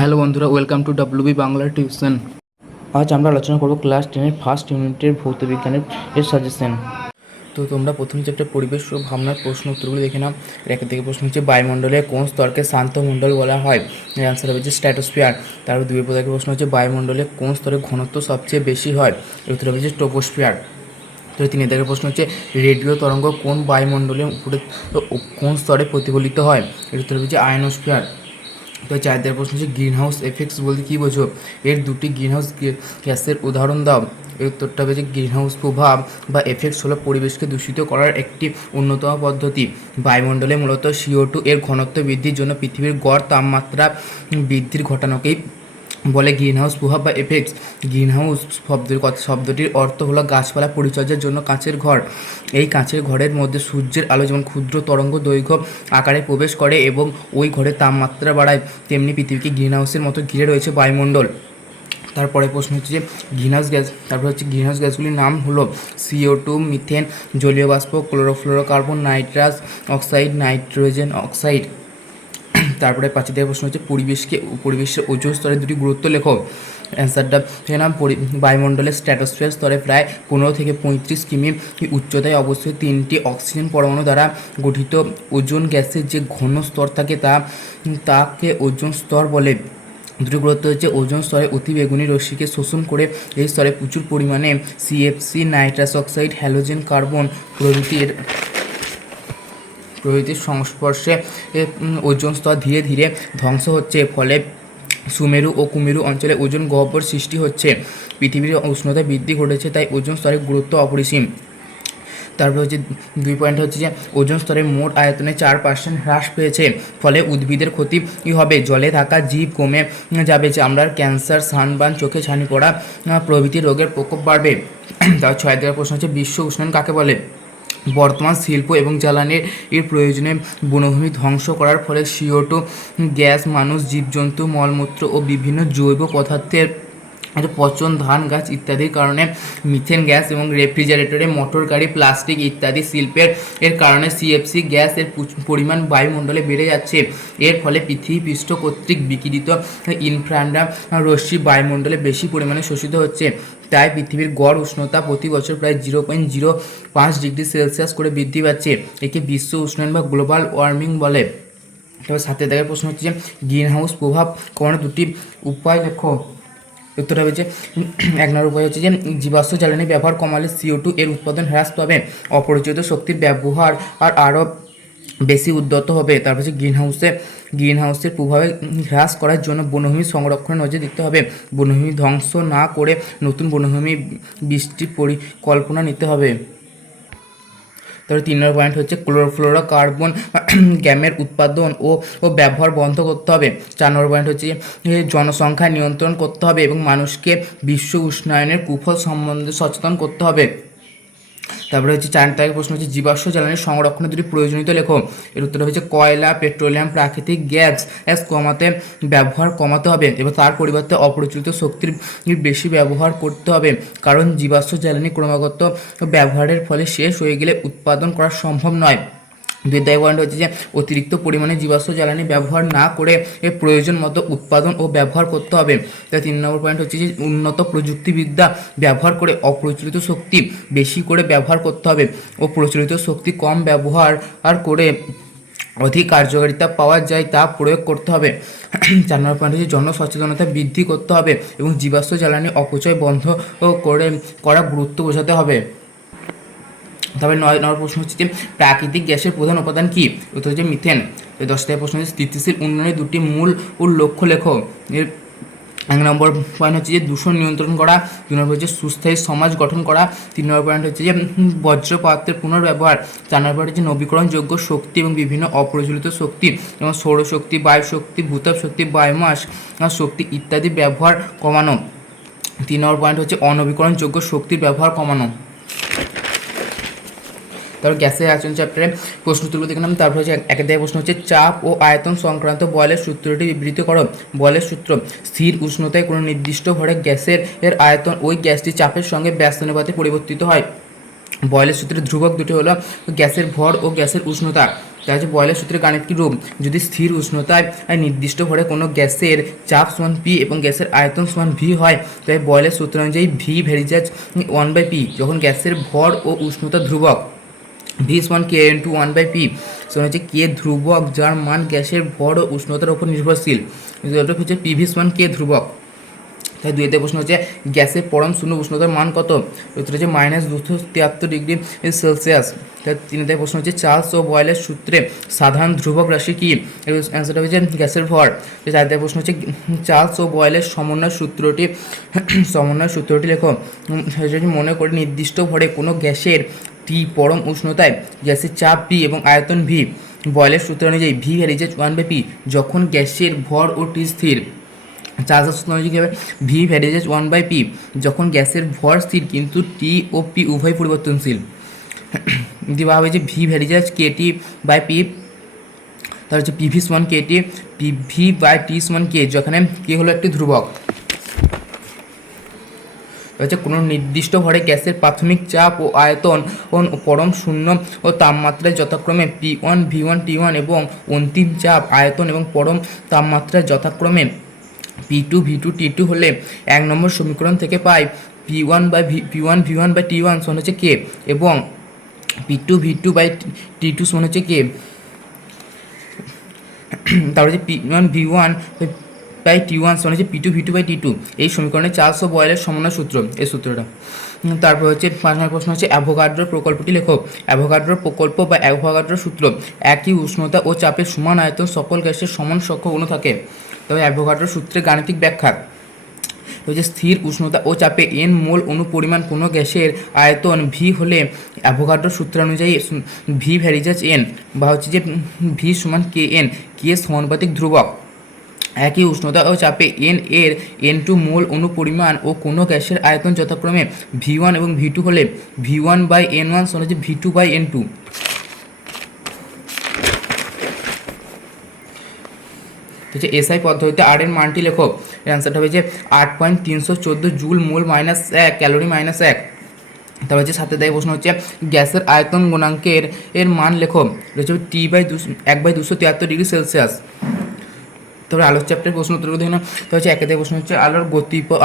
Hello বন্ধুরা, welcome to WB Bangla tuition. আজ আমরা আলোচনা করব ক্লাস 10-এর ফার্স্ট ইউনিটের ভৌতবিজ্ঞানের সাজেশন। তো তোমরা প্রথম চ্যাপ্টার পরিবেশ ও ভাবনার প্রশ্ন উত্তরগুলো দেখে নাও। একের থেকে প্রশ্ন হচ্ছে বায়ুমণ্ডলের কোন স্তরকে শান্ত মণ্ডল বলা হয়? এর অ্যান্সার হবে যে স্ট্র্যাটোস্ফিয়ার। তারপর দুই প্রকারের প্রশ্ন হচ্ছে বায়ুমণ্ডলে কোন স্তরে ঘনত্ব সবচেয়ে বেশি হয়? এর উত্তর হবে যে ট্রপোস্ফিয়ার। তো তিনের দাগের প্রশ্ন হচ্ছে রেডিও তরঙ্গ কোন বায়ুমণ্ডলের উপরে কোন স্তরে প্রতিফলিত হয়? এর উত্তর হবে যে আয়নোস্ফিয়ার। তো চার দাগের প্রশ্ন হচ্ছে গ্রিন হাউস এফেক্টস বলতে কী বোঝো? এর দুটি গ্রিন হাউস গ্যাসের উদাহরণ দাও। এর উত্তরটা হবে যে গ্রিন হাউস প্রভাব বা এফেক্টস হলো পরিবেশকে দূষিত করার একটি অন্যতম পদ্ধতি। বায়ুমণ্ডলে মূলত CO2 এর ঘনত্ব বৃদ্ধির জন্য পৃথিবীর গড় তাপমাত্রা বৃদ্ধির ঘটানোকেই বলে গ্রিনহাউস প্রভাব বা এফেক্টস। গ্রিনহাউস শব্দটির অর্থ হলো গাছপালা পরিচর্যার জন্য কাঁচের ঘর। এই কাঁচের ঘরের মধ্যে সূর্যের আলো যেমন ক্ষুদ্র তরঙ্গ দৈর্ঘ্য আকারে প্রবেশ করে এবং ওই ঘরের তাপমাত্রা বাড়ায়, তেমনি পৃথিবীকে গ্রিনহাউসের মতো ঘিরে রয়েছে বায়ুমণ্ডল। তারপরে প্রশ্ন হচ্ছে যে গ্রিনহাউস গ্যাস, তারপর হচ্ছে গ্রিনহাউস গ্যাসগুলির নাম হলো CO2, মিথেন, জলীয় বাষ্প, chlorofluorocarbon, nitrous oxide, nitrogen oxide. তারপরে পাঁচের দিকে প্রশ্ন হচ্ছে পরিবেশের ওজোন স্তরের দুটি গুরুত্ব লেখো। অ্যান্সারটা নাম বায়ুমণ্ডলের স্ট্র্যাটোস্ফিয়ার স্তরে প্রায় 15 থেকে 35 কিমি উচ্চতায় অবশ্যই 3টি অক্সিজেন পরমাণু দ্বারা গঠিত ওজোন গ্যাসের যে ঘন স্তর থাকে তাকে ওজোন স্তর বলে। দুটি গুরুত্ব হচ্ছে ওজোন স্তরে অতিবেগুনি রশ্মিকে শোষণ করে এই স্তরে প্রচুর পরিমাণে CFC, nitrous oxide, halogen carbon প্রভৃতির সংস্পর্শে ওজোন স্তর ধীরে ধীরে ধ্বংস হচ্ছে, ফলে সুমেরু ও কুমেরু অঞ্চলে ওজোন গহ্বর সৃষ্টি হচ্ছে। পৃথিবীর উষ্ণতা বৃদ্ধি ঘটেছে, তাই ওজোন স্তরের গুরুত্ব অপরিসীম। তারপরে হচ্ছে 2 পয়েন্ট হচ্ছে যে ওজোন স্তরের মোট আয়তনে 4% হ্রাস পেয়েছে, ফলে উদ্ভিদের ক্ষতি হবে, জলে থাকা জীব কমে যাবে, চামড়ার ক্যান্সার, সানবার্ন, চোখে ছানি পড়া প্রভৃতি রোগের প্রকোপ বাড়বে। তার 6 দেওয়ার প্রশ্ন হচ্ছে বিশ্ব উষ্ণায়ন কাকে বলে? বর্তমান শিল্প এবং জ্বালানির প্রয়োজনে বনভূমি ধ্বংস করার ফলে CO2 গ্যাস মানুষ, জীবজন্তু, মলমূত্র ও বিভিন্ন জৈব পদার্থের পচন, ধান গাছ ইত্যাদির কারণে মিথেন গ্যাস এবং রেফ্রিজারেটরে, মোটর গাড়ি, প্লাস্টিক ইত্যাদি শিল্পের কারণে CFC গ্যাসের পরিমাণ বায়ুমণ্ডলে বেড়ে যাচ্ছে। এর ফলে পৃথিবী পৃষ্ঠ কর্তৃক বিকিরিত ইনফ্রারেড রশ্মি বায়ুমণ্ডলে বেশি পরিমাণে শোষিত হচ্ছে। তাই পৃথিবীর গড় উষ্ণতা প্রতি বছর প্রায় 0.05 ডিগ্রি সেলসিয়াস করে বৃদ্ধি পাচ্ছে। একে বিশ্ব উষ্ণায়ন বা গ্লোবাল ওয়ার্মিং বলে। তবে সাথে দেখার প্রশ্ন হচ্ছে যে গ্রিন হাউস প্রভাব কমানোর দুটি উপায় লেখো। উত্তরটা হচ্ছে 1 নম্বর উপায় হচ্ছে যে জীবাশ্ম জ্বালানি ব্যবহার কমালে CO2 এর উৎপাদন হ্রাস পাবে, অপরিচিত শক্তির ব্যবহার আরও বেশি উদ্যত হবে। তারপর হচ্ছে গ্রিনহাউসের প্রভাবে হ্রাস করার জন্য বনভূমি সংরক্ষণে নজর দিতে হবে, বনভূমি ধ্বংস না করে নতুন বনভূমি বৃষ্টির পরিকল্পনা নিতে হবে। তারপরে 3 নম্বর পয়েন্ট হচ্ছে ক্লোরোফ্লোরোকার্বন গ্যাসের উৎপাদন ও ব্যবহার বন্ধ করতে হবে। 4 নম্বর পয়েন্ট হচ্ছে জনসংখ্যা নিয়ন্ত্রণ করতে হবে এবং মানুষকে বিশ্ব উষ্ণায়নের কুফল সম্বন্ধে সচেতন করতে হবে। তারপরে হচ্ছে 4 নম্বর প্রশ্ন হচ্ছে জীবাশ্ম জ্বালানির সংরক্ষণের দুটি প্রয়োজনীয়তা লেখো। এর উত্তর হচ্ছে কয়লা, পেট্রোলিয়াম, প্রাকৃতিক গ্যাস ব্যবহার কমাতে হবে এবং তার পরিবর্তে অপরিচিত শক্তির বেশি ব্যবহার করতে হবে, কারণ জীবাশ্ম জ্বালানি ক্রমাগত ব্যবহারের ফলে শেষ হয়ে গেলে উৎপাদন করা সম্ভব নয়। 2 পয়েন্ট হচ্ছে যে অতিরিক্ত পরিমাণে জীবাশ্ম জ্বালানি ব্যবহার না করে প্রয়োজন মতো উৎপাদন ও ব্যবহার করতে হবে। তাই 3 নম্বর পয়েন্ট হচ্ছে যে উন্নত প্রযুক্তিবিদ্যা ব্যবহার করে অপ্রচলিত শক্তি বেশি করে ব্যবহার করতে হবে ও প্রচলিত শক্তি কম ব্যবহার করে অধিক কার্যকারিতা পাওয়া যায় তা প্রয়োগ করতে হবে। 4 নম্বর পয়েন্ট হচ্ছে জনসচেতনতা বৃদ্ধি করতে হবে এবং জীবাশ্ম জ্বালানি অপচয় বন্ধ করা গুরুত্ব বোঝাতে হবে। তবে 9 নম্বর প্রশ্ন হচ্ছে যে প্রাকৃতিক গ্যাসের প্রধান উপাদান কী? উত্তর হচ্ছে মিথেন। 10 প্রশ্ন হচ্ছে স্থিতিশীল উন্নয়নের দুটি মূল লক্ষ্য লেখো। এর 1 নম্বর পয়েন্ট হচ্ছে যে দূষণ নিয়ন্ত্রণ করা, 2 নম্বর হচ্ছে সুস্থায়ী সমাজ গঠন করা, 3 নম্বর পয়েন্ট হচ্ছে যে বজ্রপাতের পুনর্ব্যবহার, 4 নম্বর হচ্ছে নবীকরণযোগ্য শক্তি এবং বিভিন্ন অপ্রচলিত শক্তি যেমন সৌরশক্তি, বায়ুশক্তি, ভূতাপ শক্তি, বায়োমাস শক্তি ইত্যাদি ব্যবহার কমানো। 3 নম্বর পয়েন্ট হচ্ছে অনবীকরণযোগ্য শক্তির ব্যবহার কমানো। তারপর গ্যাসের আচরণ চ্যাপ্টারে প্রশ্ন তুলব দেখলাম। তারপর হচ্ছে একাধিক প্রশ্ন হচ্ছে চাপ ও আয়তন সংক্রান্ত বয়লের সূত্রটি বিবৃত করো। বয়লের সূত্র: স্থির উষ্ণতায় কোনো নির্দিষ্ট ভরে গ্যাসের আয়তন ওই গ্যাসটি চাপের সঙ্গে ব্যস্তানুপাতে পরিবর্তিত হয়। বয়লের সূত্রের ধ্রুবক দুটি হলো গ্যাসের ভর ও গ্যাসের উষ্ণতা। তার হচ্ছে বয়লের সূত্রের গাণিতিক রূপ, যদি স্থির উষ্ণতায় নির্দিষ্ট ভরে কোনো গ্যাসের চাপ সমান পি এবং গ্যাসের আয়তন সমান ভি হয়, তাই বয়লের সূত্র অনুযায়ী ভি ভ্যারিজাজ 1/p। যখন গ্যাসের ভর ও উষ্ণতা ধ্রুবক, ভি সমান কে ইন্টু 1/p, সেটা হচ্ছে কে ধ্রুবক যার মান গ্যাসের ভর ও উষ্ণতার উপর নির্ভরশীল, হচ্ছে পিভি সমান কে ধ্রুবক। তাই দুইতে প্রশ্ন হচ্ছে গ্যাসের পরম শূন্য উষ্ণতার মান কত, উত্তর হচ্ছে -273°C। তাই তিনতে প্রশ্ন হচ্ছে চার্লস ও বয়েলের সূত্রে সাধারণ ধ্রুবক রাশি কি, অ্যান্সারটা হচ্ছে গ্যাসের ভর। চারটে প্রশ্ন হচ্ছে চার্লস ও বয়েলের সমন্বয় সূত্রটি লেখো। মনে করে নির্দিষ্ট ভরে কোনো গ্যাসের টি পরম উষ্ণতায় গ্যাসের চাপ পি এবং আয়তন ভি, বয়েলের সূত্র অনুযায়ী ভি ভ্যারিজাজ 1/p যখন গ্যাসের ভর ও টি স্থির। চার্লসের সূত্র অনুযায়ী কী হবে, ভি ভ্যারিজাজ 1/p যখন গ্যাসের ভর স্থির কিন্তু টি ও পি উভয় পরিবর্তনশীল। দেওয়া হবে যে V varies as KT by P, তার হচ্ছে পিভি সমান কেটি, পিভি বাই টি সমান কে, যেখানে কে হলো একটি ধ্রুবক। হচ্ছে কোনো নির্দিষ্ট ভরে গ্যাসের প্রাথমিক চাপ ও আয়তন পরম শূন্য ও তাপমাত্রায় যথাক্রমে P1 V1 T1 এবং অন্তিম চাপ আয়তন এবং পরম তাপমাত্রায় যথাক্রমে P2 V2 T2 হলে 1 নম্বর সমীকরণ থেকে পাই P1 V1 বাই T1 সমান হচ্ছে কে এবং P2 V2 বাই T2 সমান হচ্ছে কে। তারপর হচ্ছে P1 V1 বাই T1 সমান হচ্ছে P2 V2 বাই T2। এই সমীকরণে চার্লস ও বয়েলের সমন্বয় সূত্র, এই সূত্রটা। তারপর হচ্ছে 5 নম্বর প্রশ্ন হচ্ছে অ্যাভোগাড্রোর প্রকল্পটি লেখো। অ্যাভোগাড্রোর প্রকল্প বা অ্যাভোগাড্রোর সূত্র, একই উষ্ণতা ও চাপের সমান আয়তন সকল গ্যাসের সমান সংখ্যক অণু থাকে। তবে অ্যাভোগাড্রোর সূত্রের গাণিতিক ব্যাখ্যা হচ্ছে স্থির উষ্ণতা ও চাপে এন মোল অণু পরিমাণ কোনো গ্যাসের আয়তন ভি হলে অ্যাভোগাড্রোর সূত্র অনুযায়ী ভি ভ্যারিজাজ এন, বা হচ্ছে যে ভি সমান কে এন, কে সমানুপাতিক ধ্রুবক। একই উষ্ণতা ও চাপে এন এর N2 মোল অণু পরিমাণ ও কোনো গ্যাসের আয়তন যথাক্রমে V1 এবং V2 হলে V1 বাই N1 সমান হচ্ছে V2 বাই N2। হচ্ছে এসআই পদ্ধতিতে আর এর মানটি লেখো। এর অ্যান্সারটা হবে যে 8.314 জুল মোল -1 ক্যালোরি -1। তারপর হচ্ছে সাথে দেয় প্রশ্ন হচ্ছে গ্যাসের আয়তন গুণাঙ্কের মান লেখো, হচ্ছে T/1/273°C। তারপরে আলোর চ্যাপ্টার প্রশ্ন উত্তর দেখে না। তো হচ্ছে একেতে প্রশ্ন হচ্ছে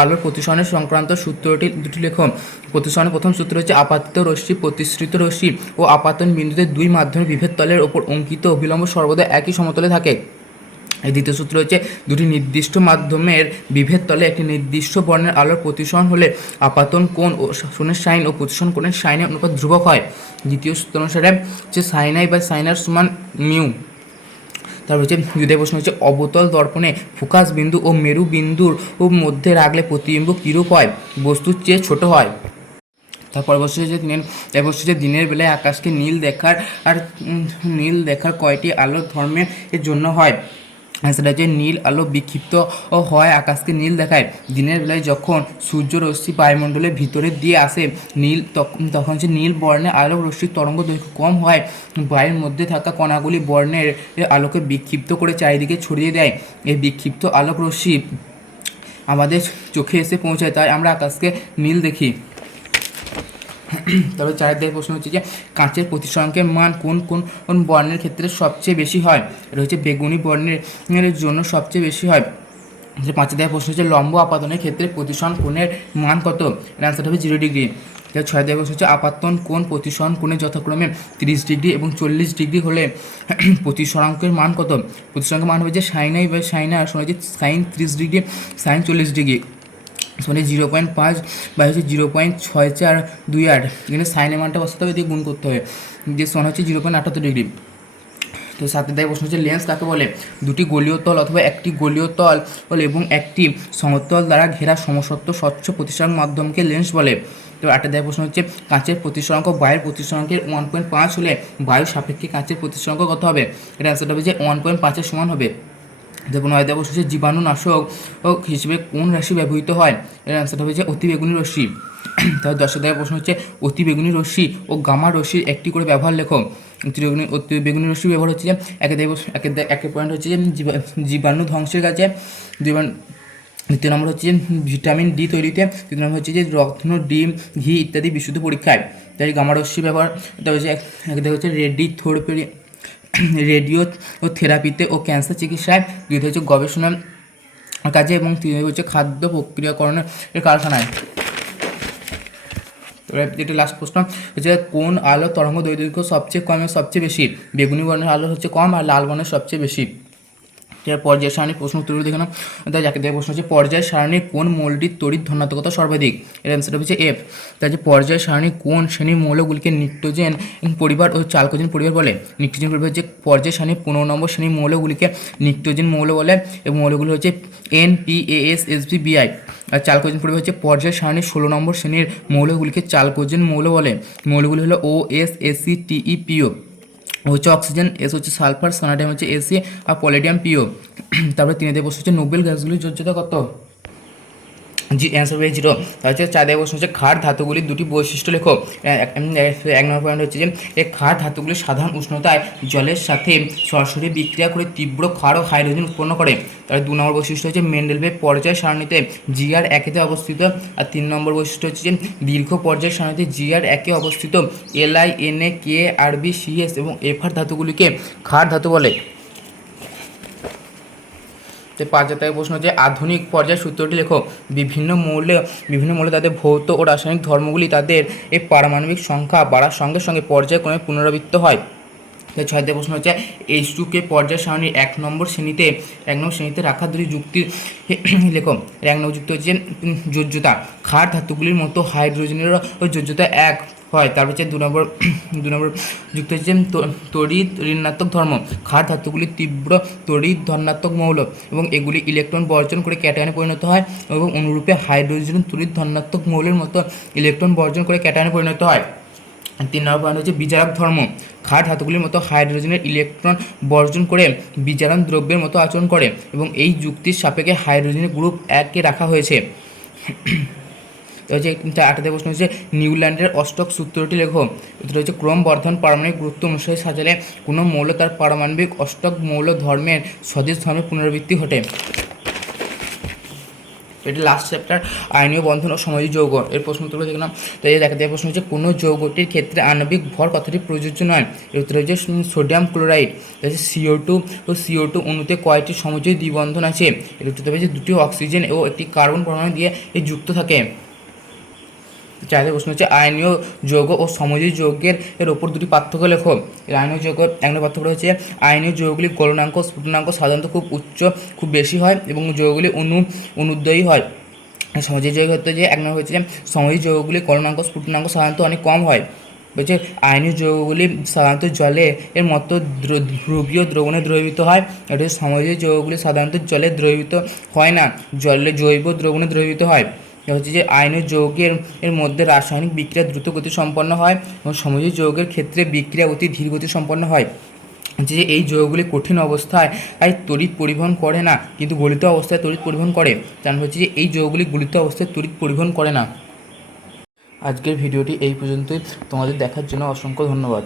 আলোর প্রতিসরণের সংক্রান্ত সূত্রটি দুটি লেখো। প্রতিসরণের প্রথম সূত্র হচ্ছে আপাতিত রশ্মি, প্রতিসৃত রশ্মি ও আপাতন বিন্দুতে দুই মাধ্যমের বিভেদ তলের ওপর অঙ্কিত অভিলম্ব সর্বদা একই সমতলে থাকে। এই দ্বিতীয় সূত্র হচ্ছে দুটি নির্দিষ্ট মাধ্যমের বিভেদ তলে একটি নির্দিষ্ট বর্ণের আলোর প্রতিসরণ হলে আপাতন কোণ ও কোণের সাইন ও প্রতিসরণ কোণের সাইনের অনুপাত ধ্রুবক হয়। দ্বিতীয় সূত্র অনুসারে হচ্ছে সাইন আই বাই সাইন আর সমান মিউ। তারপর হচ্ছে দ্বিতীয় প্রশ্ন হচ্ছে অবতল দর্পণে ফোকাস বিন্দু ও মেরু বিন্দুর মধ্যে রাখলে প্রতিবিম্ব কীরূপ হয়, বস্তুর চেয়ে ছোট হয়। তারপর বলছে যে দিনের বেলায় আকাশকে নীল দেখার কয়টি আলোর ধর্মের জন্য হয়। সেটা হচ্ছে নীল আলো বিক্ষিপ্ত হয় আকাশকে নীল দেখায়। দিনের বেলায় যখন সূর্য রশ্মি বায়ুমণ্ডলের ভিতরে দিয়ে আসে তখন হচ্ছে নীল বর্ণের আলোক রশ্মির তরঙ্গ দৈর্ঘ্য কম হয়, বায়ুর মধ্যে থাকা কণাগুলি বর্ণের আলোকে বিক্ষিপ্ত করে চারিদিকে ছড়িয়ে দেয়। এই বিক্ষিপ্ত আলোক রশ্মি আমাদের চোখে এসে পৌঁছায়, তাই আমরা আকাশকে নীল দেখি। তবে চারের দিকের প্রশ্ন হচ্ছে যে কাঁচের প্রতিসরাঙ্কের মান কোন কোন বর্ণের ক্ষেত্রে সবচেয়ে বেশি হয়। এটা হচ্ছে বেগুনি বর্ণের জন্য সবচেয়ে বেশি হয়। পাঁচের দিকের প্রশ্ন হচ্ছে লম্ব আপাতনের ক্ষেত্রে প্রতিসরণ কোণের মান কত, এর অ্যান্সারটা হবে 0 ডিগ্রি। ছয় দিকের প্রশ্ন হচ্ছে আপাতন কোণ প্রতিসরণ কোণে যথাক্রমে 30 ডিগ্রি এবং 40 ডিগ্রি হলে প্রতিসরাঙ্কের মান কত। প্রতিসরাঙ্কের মান হবে যে সাইন আই বাই সাইন আর শোনা যে সাইন 30 ডিগ্রি সাইন 40 ডিগ্রি মানে 0.5 বা হচ্ছে 0.6428। এখানে সাইনের মানটা বসাতে হবে, দিয়ে গুণ করতে হবে, যে সমান হচ্ছে 0.78 ডিগ্রি। তো সাথে দেয় প্রশ্ন হচ্ছে লেন্স কাকে বলে। দুটি গলীয় তল অথবা একটি গলীয় তল এবং একটি সমতল দ্বারা ঘেরা সমসত্ব স্বচ্ছ প্রতিসরাঙ্ক মাধ্যমকে লেন্স বলে। তো একটা দেয় প্রশ্ন হচ্ছে কাঁচের প্রতিসরাঙ্ক বায়ুর প্রতিসরাঙ্কের 1.5 হলে বায়ুর সাপেক্ষে কাঁচের প্রতিসরাঙ্ক কত হবে। এটা অ্যান্সারটা হবে যে 1.5-এর সমান হবে। দেখুন দেয় প্রশ্ন হচ্ছে জীবাণুনাশক হিসেবে কোন রাশি ব্যবহৃত হয়। এর অ্যান্সারটা হবে যে অতিবেগুনি রশ্মি। তাহলে 10 দেওয়ার প্রশ্ন হচ্ছে অতিবেগুনি রশ্মি ও গামা রশ্মির একটি করে ব্যবহার লেখো। অতিবেগুনি রশ্মি ব্যবহার হচ্ছে যে একের পয়েন্ট হচ্ছে যে জীবাণু ধ্বংসের কাজে, দ্বিতীয় নম্বর হচ্ছে যে ভিটামিন ডি তৈরিতে, তৃতীয় নম্বর হচ্ছে যে রত্ন ডিম ঘি ইত্যাদি বিশুদ্ধ পরীক্ষায়। তাই গামা রশ্মি ব্যবহার। তারপর হচ্ছে হচ্ছে রেডিওথেরাপি রেডিও ও থেরাপিতে ও ক্যান্সার চিকিৎসায়, দ্বিতীয় হচ্ছে গবেষণার কাজে এবং তৃতীয় হচ্ছে খাদ্য প্রক্রিয়াকরণের কারখানায়। যেটা লাস্ট প্রশ্ন হচ্ছে কোন আলো তরঙ্গ দৈর্ঘ্য সবচেয়ে কম এবং সবচেয়ে বেশি? বেগুনি বর্ণের আলো হচ্ছে কম আর লাল বর্ণের সবচেয়ে বেশি। পর্যায় সারণীর প্রশ্ন উত্তরগুলো দেখে নাও। তাই যাকে দেওয়া প্রশ্ন হচ্ছে পর্যায় সারণীর কোন মৌলটির তড়িৎ ধনাত্মকতা সর্বাধিক? এর অ্যান্সারটা হচ্ছে এফ। তাই যে পর্যায় সারণীর কোন শ্রেণীর মৌলগুলিকে নিক্টোজেন পরিবার ও চালকোজেন পরিবার বলে? নিক্টোজেন পরিবার হচ্ছে পর্যায় সারণীর 15 নম্বর শ্রেণীর মৌলগুলিকে নিক্টোজেন মৌল বলে এবং মৌলগুলি হচ্ছে NPASSBBI। আর চালকোজেন পরিবার হচ্ছে পর্যায় সারণীর 16 নম্বর শ্রেণীর মৌলগুলিকে চালকোজেন মৌল বলে। মৌলগুলি হলো OSACTEPO হচ্ছে অক্সিজেন, এস হচ্ছে সালফার, সোনাডিয়াম হচ্ছে এসি আর পলিডিয়াম পিও। তারপরে 3 প্রশ্ন হচ্ছে নোবেল গ্যাসগুলির যোজ্যতা কত? জি অ্যান্সার হবে 0। তার হচ্ছে 4 প্রশ্ন হচ্ছে ক্ষার ধাতুগুলির দুটি বৈশিষ্ট্য লেখো। 1 নম্বর পয়েন্ট হচ্ছে যে এই ক্ষার ধাতুগুলি সাধারণ উষ্ণতায় জলের সাথে সরাসরি বিক্রিয়া করে তীব্র ক্ষার ও হাইড্রোজেন উৎপন্ন করে। তার 2 নম্বর বৈশিষ্ট্য হচ্ছে মেন্ডেলভেভ পর্যায় সারণীতে GR 1-তে অবস্থিত। আর 3 নম্বর বৈশিষ্ট্য হচ্ছে যে দীর্ঘ পর্যায় সারণীতে GR 1-এ অবস্থিত Li, Na, Ka, Rb, Cs এবং FR ধাতুগুলিকে ক্ষার ধাতু বলে। তো 5 প্রশ্ন হচ্ছে আধুনিক পর্যায় সূত্রটি লেখো। বিভিন্ন মৌলে তাদের ভৌত ও রাসায়নিক ধর্মগুলি তাদের এই পারমাণবিক সংখ্যা বাড়ার সঙ্গে সঙ্গে পর্যায়ক্রমে পুনরাবৃত্ত হয়। 6 প্রশ্ন হচ্ছে H2কে পর্যায় সারণীর 1 নম্বর শ্রেণীতে রাখা দুটি যুক্তি লেখো। 1 নম্বর যুক্তি হচ্ছে যোজ্যতা। ক্ষার ধাতুগুলির মতো হাইড্রোজেনেরও যোজ্যতা 1 হয়। তারপর হচ্ছে 2 নম্বর যুক্ত হচ্ছে তড়িৎ ঋণাত্মক ধর্ম। ক্ষার ধাতুগুলি তীব্র তড়িৎ ধনাত্মক মৌল এবং এগুলি ইলেকট্রন বর্জন করে ক্যাটায়নে পরিণত হয় এবং অনুরূপে হাইড্রোজেন তড়িৎ ধনাত্মক মৌলের মতো ইলেকট্রন বর্জন করে ক্যাটায়নে পরিণত হয়। 3 নম্বর পয়েন্ট হচ্ছে বিজারক ধর্ম। ক্ষার ধাতুগুলির মতো হাইড্রোজেনের ইলেকট্রন বর্জন করে বিজারণ দ্রব্যের মতো আচরণ করে এবং এই যুক্তির সাপেক্ষে হাইড্রোজেনের গ্রুপ 1-কে রাখা হয়েছে। হচ্ছে 8 প্রশ্ন হচ্ছে নিউল্যান্ডের অষ্টক সূত্রটি লেখো। এটা হচ্ছে ক্রম বর্ধন পারমাণবিক গুরুত্ব অনুসারে সাজালে কোনো মৌল তার পারমাণবিক অষ্টক মৌল ধর্মের স্বদেশ ধর্মের পুনরাবৃত্তি ঘটে। এটি লাস্ট চ্যাপ্টার আয়নীয় বন্ধন ও সমযোজী যৌগ। এর প্রশ্ন উত্তর দেখলাম। তো এই দেখা দেওয়া প্রশ্ন হচ্ছে কোনো যৌগটির ক্ষেত্রে আণবিক ভর কথাটি প্রযোজ্য নয়। এর উত্তর হচ্ছে সোডিয়াম ক্লোরাইড। হচ্ছে CO2 অণুতে কয়টি সমযোজী দ্বিবন্ধন আছে? এর উত্তর হচ্ছে 2টি অক্সিজেন ও একটি কার্বন পরমাণু দিয়ে যুক্ত থাকে। 4 প্রশ্ন হচ্ছে আয়নীয় যৌগ ও সমযোজী যৌগের ওপর দুটি পার্থক্য লেখো। আয়নীয় যৌগ 1 নম্বর পার্থক্য হচ্ছে আয়নীয় যৌগগুলি গলনাঙ্ক স্ফুটনাঙ্ক সাধারণত খুব বেশি হয় এবং যৌগগুলি অনুদ্বয়ী হয়। সমযোজী যৌগ হচ্ছে যে 1 নম্বর হচ্ছে যে সমযোজী যৌগগুলি গলনাঙ্ক স্ফুটনাঙ্ক সাধারণত অনেক কম হয়। বলছে আয়নীয় যৌগগুলি সাধারণত জলে এর মতো ধ্রুবীয় দ্রবণে দ্রবীভূত হয়। এটা হচ্ছে সমযোজী যৌগগুলি সাধারণত জলে দ্রবীভূত হয় না, জৈব দ্রবণে দ্রবীভূত হয়। হচ্ছে যে আয়নীয় যৌগের মধ্যে রাসায়নিক বিক্রিয়া দ্রুত গতি সম্পন্ন হয় এবং সমযোজী যৌগের ক্ষেত্রে বিক্রিয়া অতি ধীর গতি সম্পন্ন হয়। যে এই যৌগগুলি কঠিন অবস্থায় তড়িৎ পরিবহন করে না কিন্তু গলিত অবস্থায় তড়িৎ পরিবহন করে। তার হচ্ছে যে এই যৌগগুলি গলিত অবস্থায় তড়িৎ পরিবহন করে না। আজকের ভিডিওটি এই পর্যন্তই। তোমাদের দেখার জন্য অসংখ্য ধন্যবাদ।